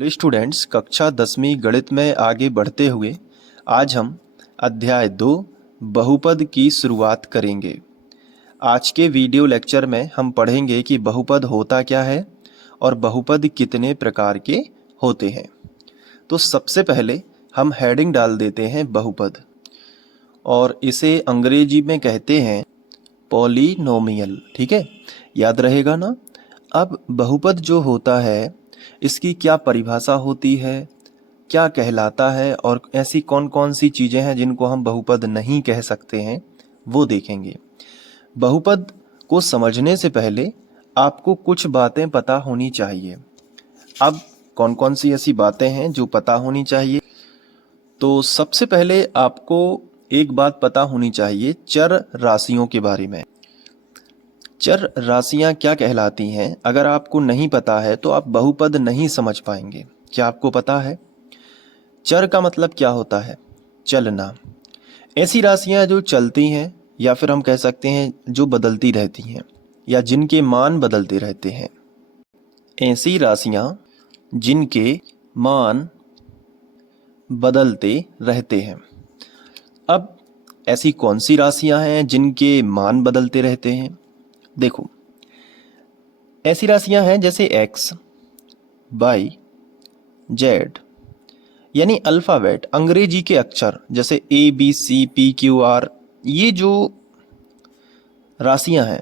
Hello students, कक्षा 10वीं गणित में आगे बढ़ते हुए आज हम अध्याय 2 बहुपद की शुरुआत करेंगे। आज के वीडियो लेक्चर में हम पढ़ेंगे कि बहुपद होता क्या है और बहुपद कितने प्रकार के होते हैं। तो सबसे पहले हम हेडिंग डाल देते हैं बहुपद, और इसे अंग्रेजी में कहते हैं पॉलिनोमियल। ठीक है, याद रहेगा ना। अब बहुपद जो होता है इसकी क्या परिभाषा होती है, क्या कहलाता है, और ऐसी कौन कौन सी चीज़ें हैं जिनको हम बहुपद नहीं कह सकते हैं, वो देखेंगे। बहुपद को समझने से पहले आपको कुछ बातें पता होनी चाहिए। अब कौन कौन सी ऐसी बातें हैं जो पता होनी चाहिए? तो सबसे पहले आपको एक बात पता होनी चाहिए चर राशियों के बारे में। चर राशियां क्या कहलाती हैं, अगर आपको नहीं पता है तो आप बहुपद नहीं समझ पाएंगे। क्या आपको पता है चर का मतलब क्या होता है? चलना। ऐसी राशियां जो चलती हैं, या फिर हम कह सकते हैं जो बदलती रहती हैं, या जिनके मान बदलते रहते हैं। ऐसी राशियां जिनके मान बदलते रहते हैं। अब ऐसी कौन सी राशियां हैं जिनके मान बदलते रहते हैं? देखो, ऐसी राशियां हैं जैसे x, y, z, यानी अल्फ़ाबेट, अंग्रेजी के अक्षर जैसे A B C P Q R। ये जो राशियां हैं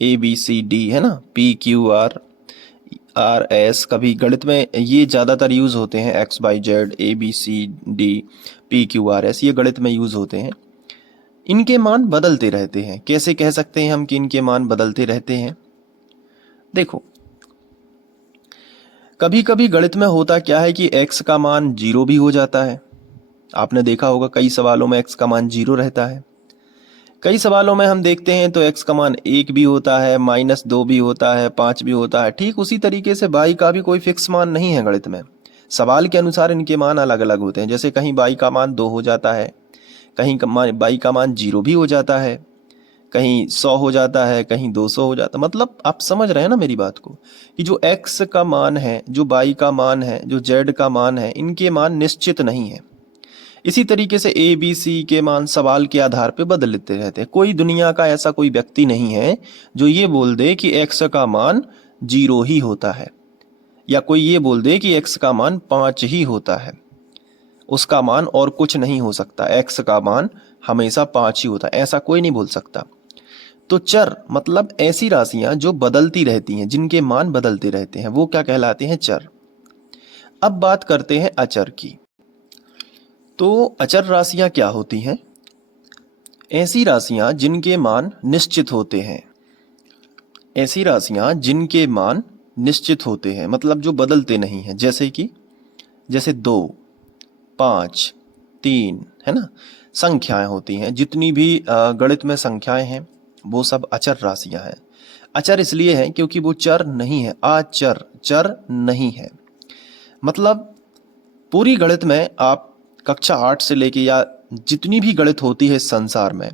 A B C D है ना, P Q R R S, कभी गणित में ये ज़्यादातर यूज़ होते हैं। X Y Z A B C D P Q R S, ये गणित में यूज़ होते हैं। इनके मान बदलते रहते हैं। कैसे कह सकते हैं हम कि इनके मान बदलते रहते हैं? देखो, कभी कभी गणित में होता क्या है कि x का मान 0 भी हो जाता है। आपने देखा होगा कई सवालों में x का मान 0 रहता है। कई सवालों में हम देखते हैं तो x का मान 1 भी होता है, -2 भी होता है, 5 भी होता है। ठीक उसी तरीके से y का भी कोई फिक्स मान नहीं है गणित में। सवाल के अनुसार इनके मान अलग अलग होते हैं। जैसे कहीं y का मान 2 हो जाता है, कहीं y का मान 0 भी हो जाता है, कहीं 100 हो जाता है, कहीं 200 हो जाता है। मतलब आप समझ रहे हैं ना मेरी बात को, कि जो x का मान है, जो y का मान है, जो z का मान है, इनके मान निश्चित नहीं है। इसी तरीके से A B C के मान सवाल के आधार पर बदलते रहते हैं। कोई दुनिया का ऐसा कोई व्यक्ति नहीं है जो ये बोल दे कि x का मान 0 ही होता है, या कोई ये बोल दे कि x का मान 5 ही होता है। उसका मान और कुछ नहीं हो सकता, x का मान हमेशा 5 ही होता है, ऐसा कोई नहीं बोल सकता। तो चर मतलब ऐसी राशियां जो बदलती रहती हैं, जिनके मान बदलते रहते हैं, वो क्या कहलाते हैं? चर। अब बात करते हैं अचर की। तो अचर राशियां क्या होती हैं? ऐसी राशियां जिनके मान निश्चित होते हैं। ऐसी राशियां जिनके मान निश्चित होते हैं, मतलब जो बदलते नहीं हैं। जैसे 2, 5, 3, है ना। संख्याएं होती हैं, जितनी भी गणित में संख्याएं हैं वो सब अचर राशियां हैं। अचर इसलिए हैं क्योंकि वो चर नहीं है, अचर, चर नहीं है। मतलब पूरी गणित में आप कक्षा 8 से लेके या जितनी भी गणित होती है इस संसार में,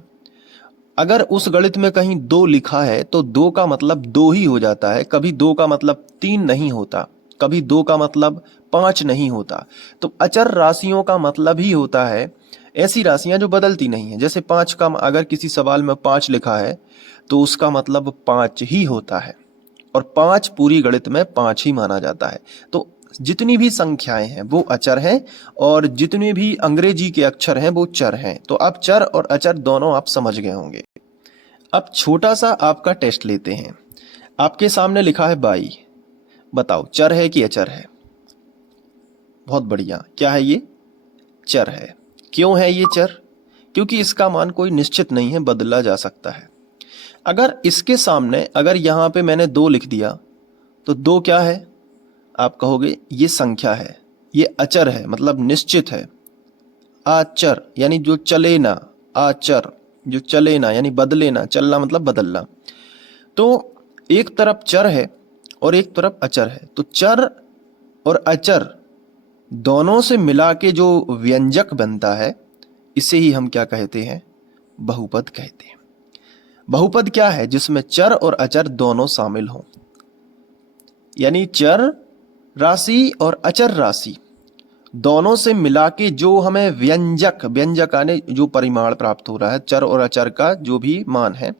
अगर उस गणित में कहीं 2 लिखा है तो 2 का मतलब 2 ही हो जाता है। कभी 2 का मतलब 3 नहीं होता, कभी 2 का मतलब 5 नहीं होता। तो अचर राशियों का मतलब ही होता है ऐसी राशियां जो बदलती नहीं है। जैसे 5 का, अगर किसी सवाल में 5 लिखा है तो उसका मतलब 5 ही होता है, और 5 पूरी गणित में 5 ही माना जाता है। तो जितनी भी संख्याएं हैं वो अचर हैं, और जितने भी अंग्रेजी के अक्षर हैं वो चर हैं। तो अब चर और अचर दोनों आप समझ गए होंगे। अब छोटा सा आपका टेस्ट लेते हैं। आपके सामने लिखा है 22, बताओ चर है कि अचर है? बहुत बढ़िया, क्या है ये? चर है। क्यों है ये चर? क्योंकि इसका मान कोई निश्चित नहीं है, बदला जा सकता है। अगर इसके सामने, अगर यहाँ पे मैंने 2 लिख दिया तो 2 क्या है? आप कहोगे ये संख्या है, ये अचर है, मतलब निश्चित है। आचर यानी जो चले ना, आचर जो चले ना यानी बदले ना, चलना मतलब बदलना। तो एक तरफ चर है और एक तरफ अचर है। तो चर और अचर दोनों से मिला के जो व्यंजक बनता है, इसे ही हम क्या कहते हैं? बहुपद कहते हैं। बहुपद क्या है? जिसमें चर और अचर दोनों शामिल हों, यानी चर राशि और अचर राशि दोनों से मिला के जो हमें व्यंजक आने जो परिमाण प्राप्त हो रहा है, चर और अचर का जो भी मान है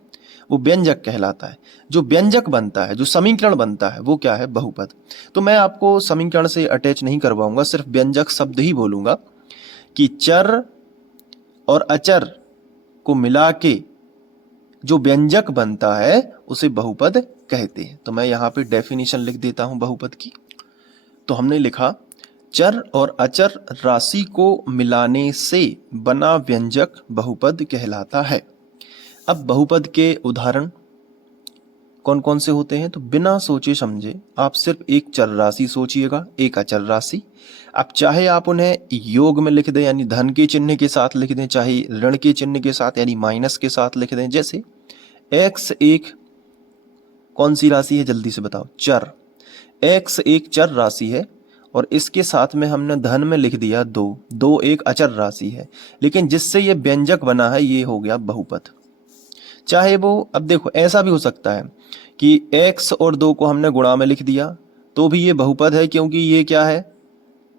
वो व्यंजक कहलाता है। जो व्यंजक बनता है, जो समीकरण बनता है, वो क्या है? बहुपद। तो मैं आपको समीकरण से अटैच नहीं करवाऊंगा, सिर्फ व्यंजक शब्द ही बोलूंगा कि चर और अचर को मिला के जो व्यंजक बनता है उसे बहुपद कहते हैं। तो मैं यहाँ पे डेफिनेशन लिख देता हूं बहुपद की। तो हमने लिखा चर और अचर राशि को मिलाने से बना व्यंजक बहुपद कहलाता है। अब बहुपद के उदाहरण कौन कौन से होते हैं? तो बिना सोचे समझे आप सिर्फ एक चर राशि सोचिएगा, एक अचर राशि। अब चाहे आप उन्हें योग में लिख दें यानी धन के चिन्ह के साथ लिख दें, चाहे ऋण के चिन्ह के साथ यानी माइनस के साथ लिख दें। जैसे x एक कौन सी राशि है? जल्दी से बताओ। चर। x एक चर राशि है और इसके साथ में हमने धन में लिख दिया 2। 2 एक अचर राशि है, लेकिन जिससे ये व्यंजक बना है ये हो गया बहुपद। चाहे वो, अब देखो ऐसा भी हो सकता है कि x और 2 को हमने गुणा में लिख दिया तो भी ये बहुपद है, क्योंकि ये क्या है?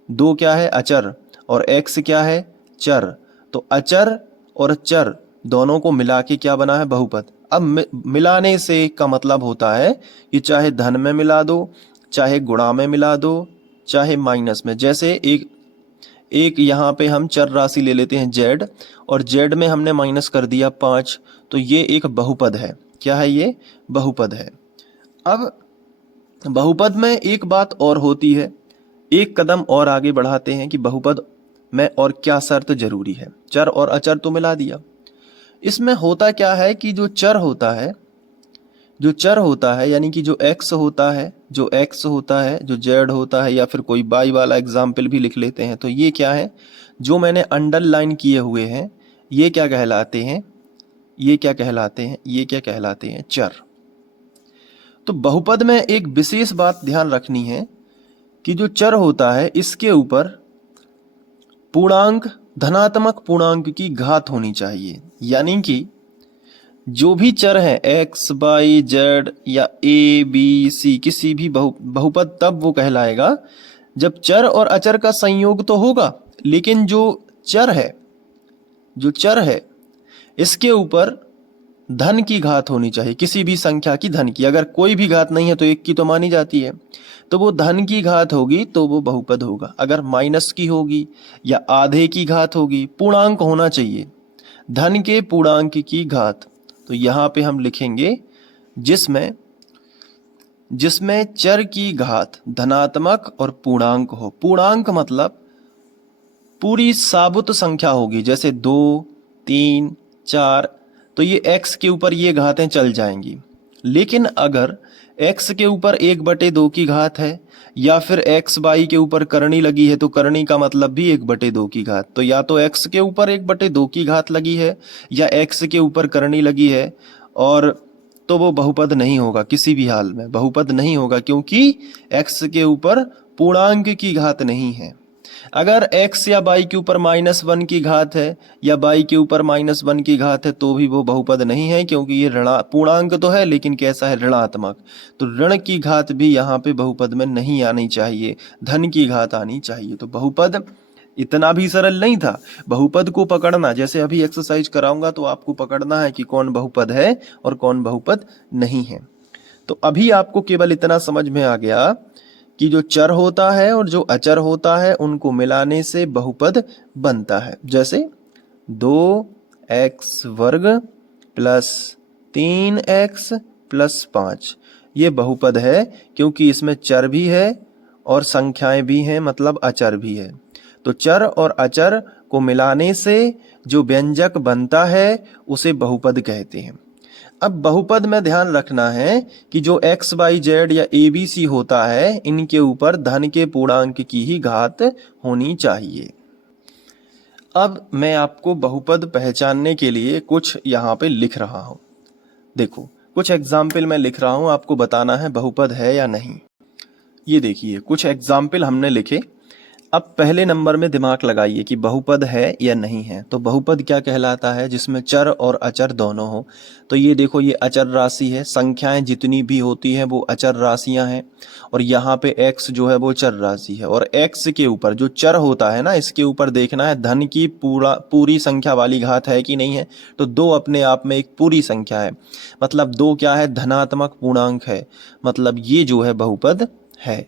2 क्या है? अचर, और x क्या है? चर। तो अचर और चर दोनों को मिला के क्या बना है? बहुपद। अब मिलाने से का मतलब होता है कि चाहे धन में मिला दो, चाहे गुणा में मिला दो, चाहे माइनस में। जैसे एक यहाँ पे हम चर राशि ले लेते हैं z, और z में हमने माइनस कर दिया 5, तो ये एक बहुपद है। क्या है ये? बहुपद है। अब बहुपद में एक बात और होती है, एक कदम और आगे बढ़ाते हैं कि बहुपद में और क्या शर्त जरूरी है। चर और अचर तो मिला दिया, इसमें होता क्या है कि जो चर होता है यानी कि जो x होता है, जो z होता है, या फिर कोई y वाला एग्जाम्पल भी लिख लेते हैं, तो ये क्या है? जो मैंने अंडरलाइन किए हुए हैं ये क्या कहलाते हैं? ये क्या कहलाते हैं? चर। तो बहुपद में एक विशेष बात ध्यान रखनी है कि जो चर होता है इसके ऊपर पूर्णांक, धनात्मक पूर्णांक की घात होनी चाहिए। यानी कि जो भी चर है x, y, z या a, b, c, किसी भी बहुपद तब वो कहलाएगा जब चर और अचर का संयोग तो होगा, लेकिन जो चर है इसके ऊपर धन की घात होनी चाहिए, किसी भी संख्या की धन की। अगर कोई भी घात नहीं है तो एक की तो मानी जाती है, तो वो धन की घात होगी तो वो बहुपद होगा। अगर माइनस की होगी या आधे की घात होगी, पूर्णांक होना चाहिए, धन के पूर्णांक की घात। तो यहाँ पे हम लिखेंगे जिसमें चर की घात धनात्मक और पूर्णांक हो। पूर्णांक मतलब पूरी साबुत संख्या होगी, जैसे 2, 3, 4, तो ये x के ऊपर ये घातें चल जाएंगी। लेकिन अगर x के ऊपर 1/2 की घात है, या फिर x y के ऊपर करनी लगी है, तो करनी का मतलब भी 1/2 की घात। तो या तो x के ऊपर 1/2 की घात लगी है या x के ऊपर करनी लगी है, और तो वो बहुपद नहीं होगा, किसी भी हाल में बहुपद नहीं होगा, क्योंकि x के ऊपर पूर्णांक की घात नहीं है। अगर x या y के ऊपर -1 की घात है या y के ऊपर -1 की घात है तो भी वो बहुपद नहीं है, क्योंकि ये पूर्णांक तो है लेकिन कैसा है? ऋणात्मक। तो ऋण की घात भी यहाँ पे बहुपद में नहीं आनी चाहिए, धन की घात आनी चाहिए। तो बहुपद इतना भी सरल नहीं था। बहुपद को पकड़ना, जैसे अभी एक्सरसाइज कराऊंगा तो आपको पकड़ना है कि कौन बहुपद है और कौन बहुपद नहीं है। तो अभी आपको केवल इतना समझ में आ गया कि जो चर होता है और जो अचर होता है उनको मिलाने से बहुपद बनता है। जैसे 2x वर्ग प्लस 3x प्लस 5, ये बहुपद है क्योंकि इसमें चर भी है और संख्याएं भी हैं, मतलब अचर भी है। तो चर और अचर को मिलाने से जो व्यंजक बनता है उसे बहुपद कहते हैं। अब बहुपद में ध्यान रखना है कि जो x, y, z या a, b, c होता है इनके ऊपर धन के पूर्णांक की ही घात होनी चाहिए। अब मैं आपको बहुपद पहचानने के लिए कुछ यहाँ पे लिख रहा हूँ। देखो कुछ एग्जाम्पल मैं लिख रहा हूँ, आपको बताना है बहुपद है या नहीं। ये देखिए कुछ एग्जाम्पल हमने लिखे। अब पहले नंबर में दिमाग लगाइए कि बहुपद है या नहीं है। तो बहुपद क्या कहलाता है? जिसमें चर और अचर दोनों हो। तो ये देखो, ये अचर राशि है, संख्याएं जितनी भी होती हैं वो अचर राशियां हैं, और यहाँ पे x जो है वो चर राशि है। और x के ऊपर जो चर होता है ना, इसके ऊपर देखना है धन की पूरी संख्या वाली घात है कि नहीं है। तो 2 अपने आप में एक पूरी संख्या है, मतलब 2 क्या है? धनात्मक पूर्णांक है, मतलब ये जो है बहुपद है।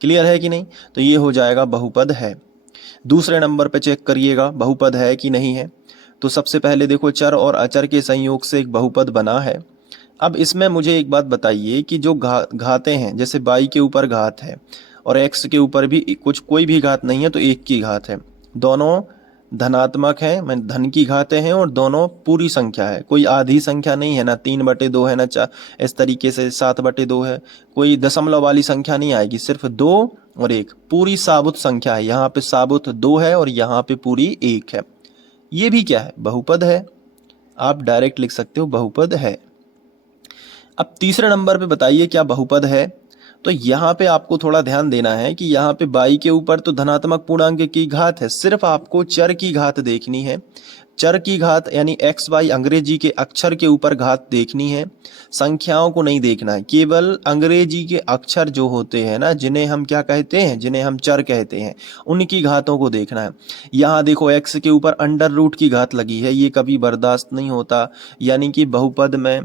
क्लियर है कि नहीं? तो ये हो जाएगा बहुपद है। दूसरे नंबर पे चेक करिएगा बहुपद है कि नहीं है। तो सबसे पहले देखो, चर और अचर के संयोग से एक बहुपद बना है। अब इसमें मुझे एक बात बताइए कि जो घातें हैं, जैसे y के ऊपर घात है और x के ऊपर भी कोई भी घात नहीं है, तो 1 की घात है, दोनों धनात्मक है, मैं धन की घातें हैं, और दोनों पूरी संख्या है, कोई आधी संख्या नहीं है, ना 3/2 है, ना इस तरीके से 7/2 है, कोई दशमलव वाली संख्या नहीं आएगी, सिर्फ 2 और 1 पूरी साबुत संख्या है। यहाँ पे साबुत 2 है और यहाँ पे पूरी 1 है। ये भी क्या है? बहुपद है। आप डायरेक्ट लिख सकते हो बहुपद है। अब तीसरे नंबर पे बताइए क्या बहुपद है? तो यहाँ पे आपको थोड़ा ध्यान देना है कि यहाँ पे y के ऊपर तो धनात्मक पूर्णांक की घात है, सिर्फ आपको चर की घात देखनी है। चर की घात यानी एक्स वाई अंग्रेजी के अक्षर के ऊपर घात देखनी है, संख्याओं को नहीं देखना है। केवल अंग्रेजी के अक्षर जो होते हैं ना, जिन्हें हम क्या कहते हैं, जिन्हें हम चर कहते हैं, उनकी घातों को देखना है। यहाँ देखो एक्स के ऊपर अंडर रूट की घात लगी है, ये कभी बर्दाश्त नहीं होता, यानी कि बहुपद में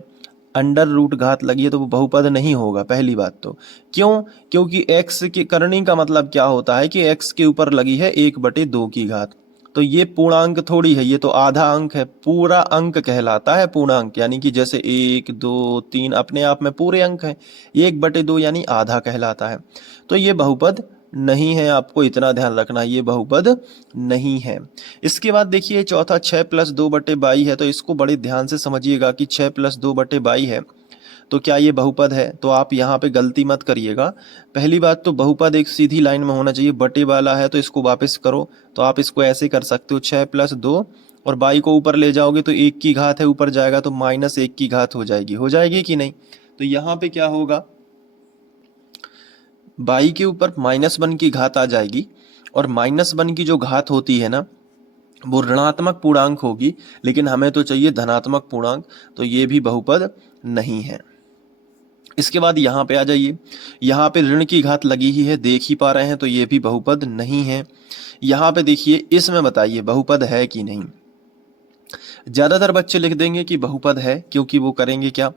अंडर रूट घात लगी है तो वो बहुपद नहीं होगा। पहली बात तो क्यों? क्योंकि x के करने का मतलब क्या होता है कि x के ऊपर लगी है 1/2 की घात, तो ये पूर्णांक थोड़ी है, ये तो आधा अंक है। पूरा अंक कहलाता है पूर्णांक, यानी कि जैसे 1 2 3 अपने आप में पूरे अंक हैं, 1/2 यानी आधा कहलाता है। तो ये बहुपद नहीं है, आपको इतना ध्यान रखना, ये बहुपद नहीं है। इसके बाद देखिए चौथा 6 + 2/22 है। तो इसको बड़े ध्यान से समझिएगा कि 6 + 2/22 है, तो क्या ये बहुपद है? तो आप यहाँ पे गलती मत करिएगा। पहली बात तो बहुपद एक सीधी लाइन में होना चाहिए, बटे वाला है तो इसको वापस करो, तो आप इसको ऐसे कर सकते हो 6 + 2 और 22 को ऊपर ले जाओगे तो 1 की घात है, ऊपर जाएगा तो -1 की घात हो जाएगी कि नहीं? तो यहाँ पे क्या होगा, 22 के ऊपर -1 की घात आ जाएगी, और -1 की जो घात होती है ना, वो ऋणात्मक पूर्णांक होगी, लेकिन हमें तो चाहिए धनात्मक पूर्णांक, तो ये भी बहुपद नहीं है। इसके बाद यहाँ पे आ जाइए, यहाँ पे ऋण की घात लगी ही है, देख ही पा रहे हैं, तो ये भी बहुपद नहीं है। यहाँ पे देखिए, इसमें बताइए बहुपद है कि नहीं। ज़्यादातर बच्चे लिख देंगे कि बहुपद है, क्योंकि वो करेंगे क्या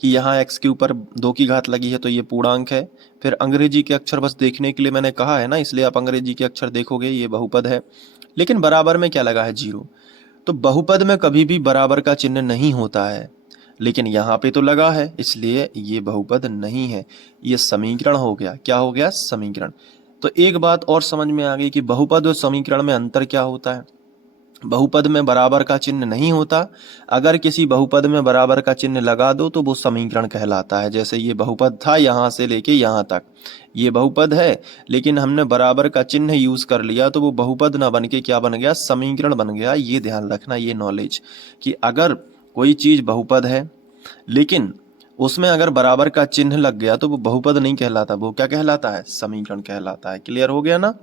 कि यहाँ x के ऊपर 2 की घात लगी है तो ये पूर्णांक है, फिर अंग्रेजी के अक्षर बस देखने के लिए मैंने कहा है ना, इसलिए आप अंग्रेजी के अक्षर देखोगे, ये बहुपद है। लेकिन बराबर में क्या लगा है? 0। तो बहुपद में कभी भी बराबर का चिन्ह नहीं होता है, लेकिन यहाँ पे तो लगा है, इसलिए ये बहुपद नहीं है। ये समीकरण हो गया। क्या हो गया? समीकरण। तो एक बात और समझ में आ गई कि बहुपद और समीकरण में अंतर क्या होता है। बहुपद में बराबर का चिन्ह नहीं होता, अगर किसी बहुपद में बराबर का चिन्ह लगा दो तो वो समीकरण कहलाता है। जैसे ये बहुपद था, यहाँ से लेके यहाँ तक ये बहुपद है, लेकिन हमने बराबर का चिन्ह यूज कर लिया तो वो बहुपद ना बन के क्या बन गया? समीकरण बन गया। ये ध्यान रखना, ये नॉलेज, कि अगर कोई चीज बहुपद है लेकिन उसमें अगर बराबर का चिन्ह लग गया तो वो बहुपद नहीं कहलाता, वो क्या कहलाता है? समीकरण कहलाता है। क्लियर हो गया ना?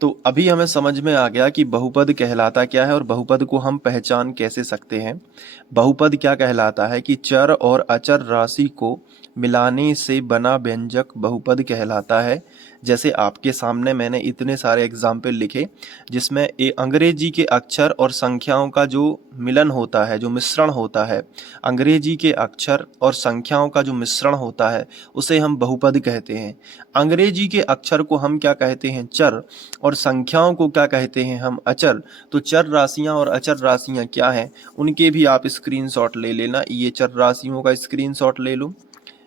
तो अभी हमें समझ में आ गया कि बहुपद कहलाता क्या है और बहुपद को हम पहचान कैसे सकते हैं। बहुपद क्या कहलाता है कि चर और अचर राशि को मिलाने से बना व्यंजक बहुपद कहलाता है। जैसे आपके सामने मैंने इतने सारे एग्जाम्पल लिखे, जिसमें अंग्रेजी के अक्षर और संख्याओं का जो मिलन होता है, जो मिश्रण होता है, अंग्रेजी के अक्षर और संख्याओं का जो मिश्रण होता है, उसे हम बहुपद कहते हैं। अंग्रेजी के अक्षर को हम क्या कहते हैं? चर, और संख्याओं को क्या कहते हैं? हम अचर। तो चर राशियां और अचर राशियां क्या हैं, उनके भी आप स्क्रीनशॉट ले लेना। ये चर राशियों का स्क्रीनशॉट ले लो,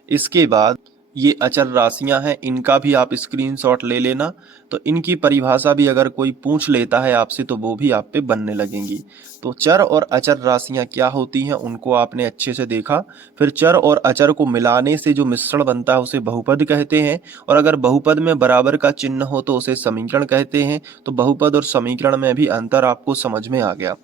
इसके बाद ये अचर राशियां हैं, इनका भी आप स्क्रीनशॉट ले लेना। तो इनकी परिभाषा भी अगर कोई पूछ लेता है आपसे तो वो भी आप पे बनने लगेंगी। तो चर और अचर राशियां क्या होती हैं उनको आपने अच्छे से देखा। फिर चर और अचर को मिलाने से जो मिश्रण बनता है उसे बहुपद कहते हैं, और अगर बहुपद में बराबर का चिन्ह हो तो उसे समीकरण कहते हैं। तो बहुपद और समीकरण में भी अंतर आपको समझ में आ गया।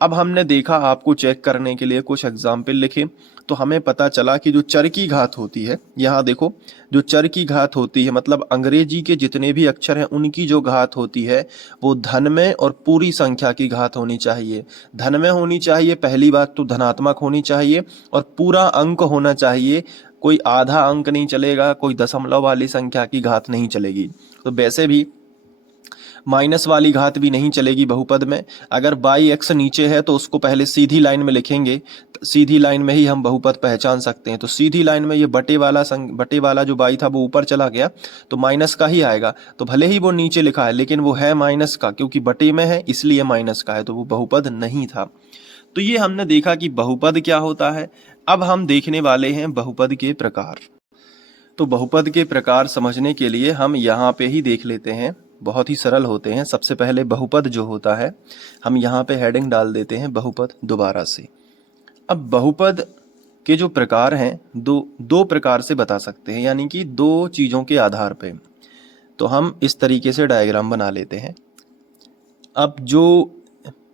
अब हमने देखा, आपको चेक करने के लिए कुछ एग्जाम्पल लिखे, तो हमें पता चला कि जो चर की घात होती है, यहाँ देखो, जो चर की घात होती है मतलब अंग्रेजी के जितने भी अक्षर हैं उनकी जो घात होती है वो धन में और पूरी संख्या की घात होनी चाहिए। धन में होनी चाहिए, पहली बात तो धनात्मक होनी चाहिए, और पूरा अंक होना चाहिए। कोई आधा अंक नहीं चलेगा, कोई दशमलव वाली संख्या की घात नहीं चलेगी। तो वैसे भी माइनस वाली घात भी नहीं चलेगी बहुपद में। अगर बाई एक्स नीचे है तो उसको पहले सीधी लाइन में लिखेंगे, सीधी लाइन में ही हम बहुपद पहचान सकते हैं। तो सीधी लाइन में ये बटे वाला जो बाई था वो ऊपर चला गया तो माइनस का ही आएगा। तो भले ही वो नीचे लिखा है लेकिन वो है माइनस का, क्योंकि बटे में है इसलिए माइनस का है, तो वो बहुपद नहीं था। तो ये हमने देखा कि बहुपद क्या होता है। अब हम देखने वाले हैं बहुपद के प्रकार। तो बहुपद के प्रकार समझने के लिए हम यहाँ पे ही देख लेते हैं, बहुत ही सरल होते हैं। सबसे पहले बहुपद जो होता है, हम यहाँ पे हेडिंग डाल देते हैं बहुपद दोबारा से। अब बहुपद के जो प्रकार हैं दो प्रकार से बता सकते हैं, यानी कि दो चीज़ों के आधार पे। तो हम इस तरीके से डायग्राम बना लेते हैं। अब जो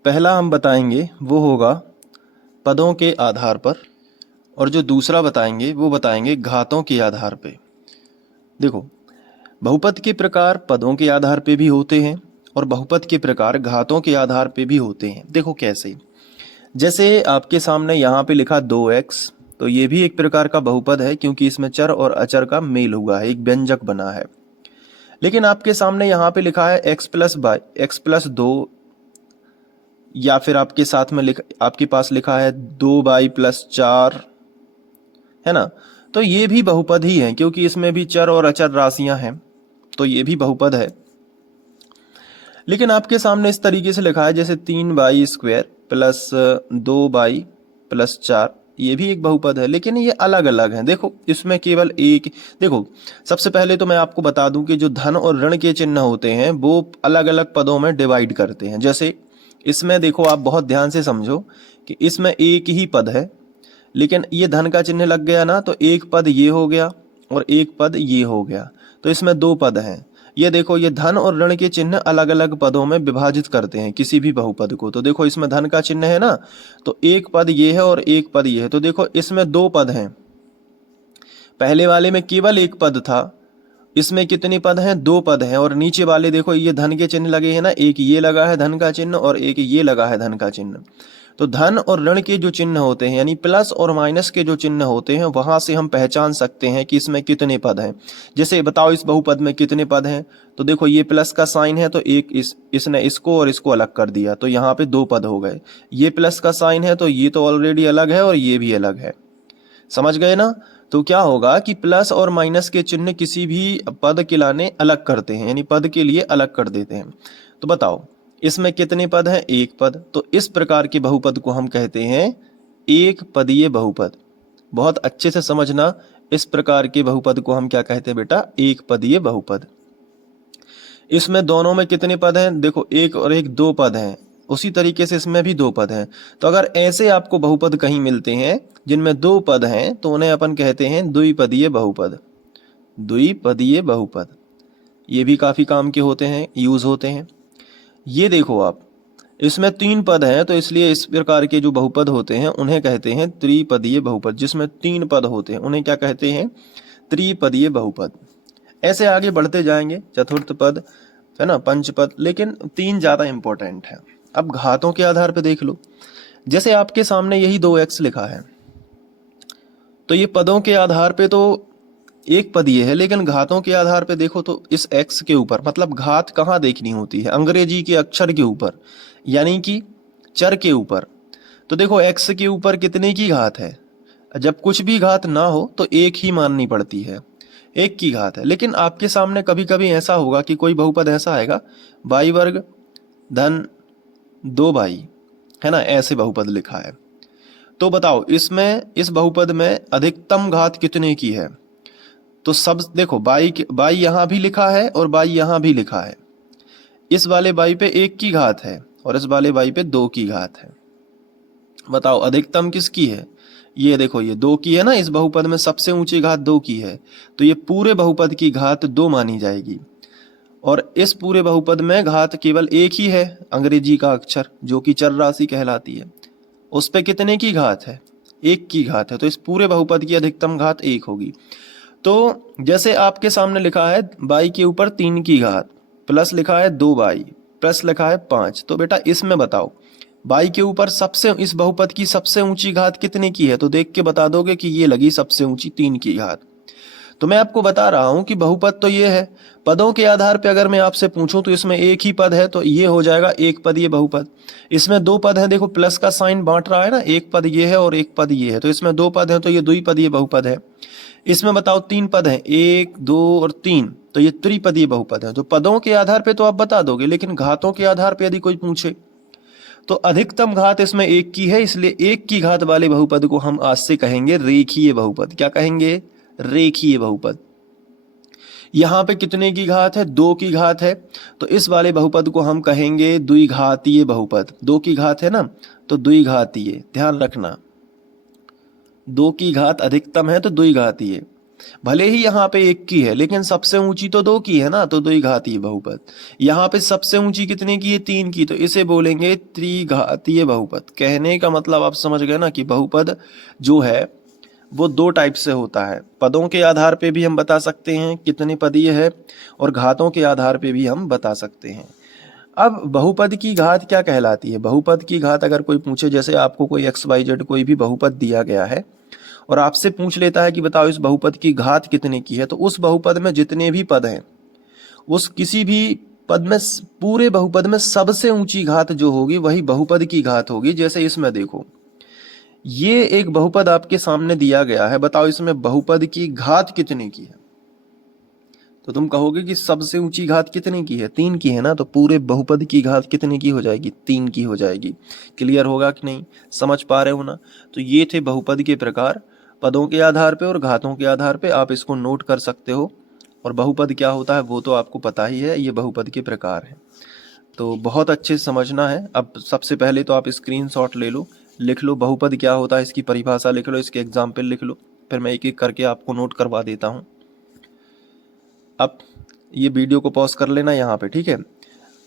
पहला हम बताएंगे वो होगा पदों के आधार पर, और जो दूसरा बताएंगे वो बताएंगे घातों के आधार पे। देखो, बहुपद के प्रकार पदों के आधार पे भी होते हैं और बहुपद के प्रकार घातों के आधार पे भी होते हैं। देखो कैसे, जैसे आपके सामने यहाँ पे लिखा 2x, तो ये भी एक प्रकार का बहुपद है क्योंकि इसमें चर और अचर का मेल हुआ है, एक व्यंजक बना है। लेकिन आपके सामने यहाँ पे लिखा है x+2, या फिर आपके साथ में आपके पास लिखा है 2y+4, है ना। तो ये भी बहुपद ही है क्योंकि इसमें भी चर और अचर राशियां हैं, तो ये भी बहुपद है। लेकिन आपके सामने इस तरीके से लिखा है जैसे 3y² प्लस 2y+4, ये भी एक बहुपद है, लेकिन ये अलग अलग हैं। देखो इसमें केवल एक, देखो सबसे पहले तो मैं आपको बता दूं कि जो धन और ऋण के चिन्ह होते हैं वो अलग अलग पदों में डिवाइड करते हैं। जैसे इसमें देखो, आप बहुत ध्यान से समझो कि इसमें एक ही पद है, लेकिन ये धन का चिन्ह लग गया ना, तो एक पद ये हो गया और एक पद ये हो गया, तो इसमें दो पद हैं। ये देखो, ये धन और ऋण के चिन्ह अलग अलग पदों में विभाजित करते हैं किसी भी बहुपद को। तो देखो इसमें धन का चिन्ह है ना, तो एक पद ये है और एक पद ये है, तो देखो इसमें दो पद हैं। पहले वाले में केवल एक पद था, इसमें कितने पद हैं? दो पद हैं। और नीचे वाले देखो, ये धन के चिन्ह लगे हैं ना, एक ये लगा है धन का चिन्ह और एक ये लगा है धन का चिन्ह। तो धन और ऋण के जो चिन्ह होते हैं, यानी प्लस और माइनस के जो चिन्ह होते हैं, वहां से हम पहचान सकते हैं कि इसमें कितने पद हैं। जैसे बताओ इस बहुपद में कितने पद हैं, तो देखो ये प्लस का साइन है तो एक इसने इसको और इसको अलग कर दिया, तो यहाँ पे दो पद हो गए। ये प्लस का साइन है तो ये तो ऑलरेडी अलग है और ये भी अलग है। समझ गए ना। तो क्या होगा कि प्लस और माइनस के चिन्ह किसी भी पद के लाने अलग करते हैं, यानी पद के लिए अलग कर देते हैं। तो बताओ इसमें कितने पद हैं? एक पद। तो इस प्रकार के बहुपद को हम कहते हैं एक पदीय बहुपद। बहुत अच्छे से समझना, इस प्रकार के बहुपद को हम क्या कहते हैं बेटा? एक पदीय बहुपद। इसमें दोनों में कितने पद हैं? देखो एक और एक, दो पद हैं। उसी तरीके से इसमें भी दो पद हैं। तो अगर ऐसे आपको बहुपद कहीं मिलते हैं जिनमें दो पद हैं तो उन्हें अपन कहते हैं द्विपदीय बहुपद। द्विपदीय बहुपद ये भी काफी काम के होते हैं, यूज होते हैं। ये देखो आप, इसमें तीन पद हैं तो इसलिए इस प्रकार के जो बहुपद होते हैं उन्हें कहते हैं त्रिपदीय बहुपद। जिसमें तीन पद होते हैं उन्हें क्या कहते हैं? त्रिपदीय बहुपद। ऐसे आगे बढ़ते जाएंगे, चतुर्थ पद, है ना, पंचपद, लेकिन तीन ज्यादा इंपॉर्टेंट है। अब घातों के आधार पे देख लो, जैसे आपके सामने यही 2x लिखा है, तो ये पदों के आधार पे तो एक पद ये है, लेकिन घातों के आधार पे देखो तो इस x के ऊपर, मतलब घात कहाँ देखनी होती है? अंग्रेजी के अक्षर के ऊपर, यानी कि चर के ऊपर। तो देखो x के ऊपर कितने की घात है? जब कुछ भी घात ना हो तो एक ही माननी पड़ती है, एक की घात है। लेकिन आपके सामने कभी कभी ऐसा होगा कि कोई बहुपद ऐसा आएगा y² धन 2y, है ना, ऐसे बहुपद लिखा है। तो बताओ इसमें, इस बहुपद में अधिकतम घात कितने की है? तो सब देखो, बाई यहां भी लिखा है और बाई यहां भी लिखा है। इस वाले बाई पे एक की घात है और इस वाले बाई पे दो की घात है। बताओ अधिकतम किसकी है? ये देखो, ये दो की है ना, इस बहुपद में सबसे ऊंची घात दो की है, तो ये पूरे बहुपद की घात दो मानी जाएगी। और इस पूरे बहुपद में घात केवल एक ही है, अंग्रेजी का अक्षर जो कि चर राशि कहलाती है। उस पे कितने की घात है? एक की घात है, तो इस पूरे बहुपद की अधिकतम घात एक होगी। तो जैसे आपके सामने लिखा है बाई के ऊपर 3 की घात, प्लस लिखा है 2 बाई, प्लस लिखा है 5, तो बेटा इसमें बताओ बाई के ऊपर सबसे, इस बहुपद की सबसे ऊंची घात कितने की है? तो देख के बता दोगे कि ये लगी सबसे ऊंची 3 की घात। तो मैं आपको बता रहा हूं कि बहुपद तो ये है, पदों के आधार पे अगर मैं आपसे पूछूं तो इसमें एक ही पद है, तो ये हो जाएगा एक पद ये बहुपद। इसमें दो पद है, देखो प्लस का साइन बांट रहा है ना, एक पद ये है और एक पद ये है, तो इसमें दो पद है, तो ये द्विपदीय बहुपद है। इसमें बताओ 3 पद हैं, 1 2 और 3, तो ये त्रिपदीय बहुपद है। तो पदों के आधार पे तो आप बता दोगे, लेकिन घातों के आधार पे यदि कोई पूछे तो अधिकतम घात इसमें एक की है, इसलिए एक की घात वाले बहुपद को हम आज से कहेंगे रेखीय बहुपद। क्या कहेंगे? रेखीय बहुपद। यहाँ पे कितने की घात है? 2 की घात है, तो इस वाले बहुपद को हम कहेंगे द्विघातीय बहुपद। 2 की घात है ना, तो द्विघातीय, ध्यान रखना 2 की घात अधिकतम है तो द्विघातीय। भले ही यहाँ पे 1 की है, लेकिन सबसे ऊंची तो 2 की है ना, तो द्विघातीय बहुपद। यहाँ पे सबसे ऊंची कितने की है? 3 की, तो इसे बोलेंगे त्रिघातीय बहुपद। कहने का मतलब आप समझ गए ना कि बहुपद जो है वो दो टाइप से होता है। पदों के आधार पे भी हम बता सकते हैं कितने पदीय है, और घातों के आधार पे भी हम बता सकते हैं। अब बहुपद की घात क्या कहलाती है? बहुपद की घात अगर कोई पूछे, जैसे आपको कोई XYZ कोई भी बहुपद दिया गया है और आपसे पूछ लेता है कि बताओ इस बहुपद की घात कितने की है, तो उस बहुपद में जितने भी पद हैं, उस किसी भी पद में, पूरे बहुपद में सबसे ऊंची घात जो होगी वही बहुपद की घात होगी। जैसे इसमें देखो, ये एक बहुपद आपके सामने दिया गया है, बताओ इसमें बहुपद की घात कितने की है? तो तुम कहोगे कि सबसे ऊंची घात कितने की है? 3 की है ना, तो पूरे बहुपद की घात कितने की हो जाएगी? 3 की हो जाएगी। क्लियर होगा कि नहीं? समझ पा रहे हो ना? तो ये थे बहुपद के प्रकार, पदों के आधार पे और घातों के आधार पे आप इसको नोट कर सकते हो। और बहुपद क्या होता है वो तो आपको पता ही है, ये बहुपद के प्रकार है। तो बहुत अच्छे से समझना है। अब सबसे पहले तो आप स्क्रीनशॉट ले लो, लिख लो बहुपद क्या होता है, इसकी परिभाषा लिख लो, इसके एग्जाम्पल लिख लो, फिर मैं एक एक करके आपको नोट करवा देता हूँ। अब ये वीडियो को पॉज कर लेना यहाँ पे, ठीक है?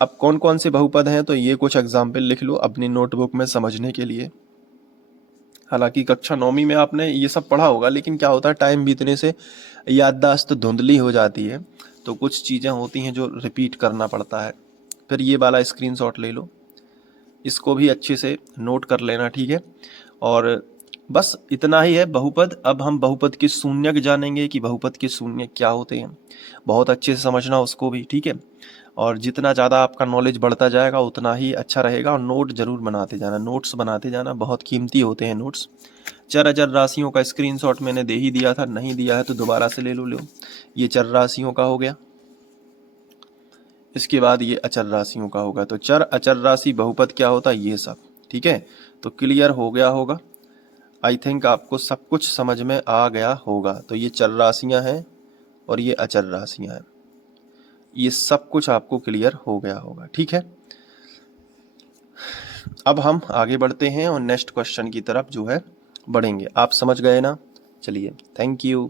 अब कौन कौन से बहुपद हैं, तो ये कुछ एग्जाम्पल लिख लो अपनी नोटबुक में समझने के लिए। हालांकि कक्षा 9वीं में आपने ये सब पढ़ा होगा, लेकिन क्या होता है टाइम बीतने से याददाश्त धुंधली हो जाती है, तो कुछ चीज़ें होती हैं जो रिपीट करना पड़ता है। फिर ये वाला स्क्रीनशॉट ले लो, इसको भी अच्छे से नोट कर लेना, ठीक है? और बस इतना ही है बहुपद। अब हम बहुपद के शून्यक जानेंगे कि बहुपद के शून्यक क्या होते हैं, बहुत अच्छे से समझना उसको भी, ठीक है? और जितना ज़्यादा आपका नॉलेज बढ़ता जाएगा उतना ही अच्छा रहेगा। और नोट जरूर बनाते जाना, नोट्स बनाते जाना, बहुत कीमती होते हैं नोट्स। चर अचर राशियों का स्क्रीनशॉट मैंने दे ही दिया था, नहीं दिया है तो दोबारा से ले लो। ये चर राशियों का हो गया, इसके बाद ये अचर राशियों का होगा। तो चर अचर राशि बहुपद क्या होता है ये सब, ठीक है? तो क्लियर हो गया होगा। आई थिंक आपको सब कुछ समझ में आ गया होगा। तो ये चर राशियां हैं और ये अचर राशियां हैं, ये सब कुछ आपको क्लियर हो गया होगा, ठीक है? अब हम आगे बढ़ते हैं और नेक्स्ट क्वेश्चन की तरफ जो है बढ़ेंगे। आप समझ गए ना? चलिए, थैंक यू।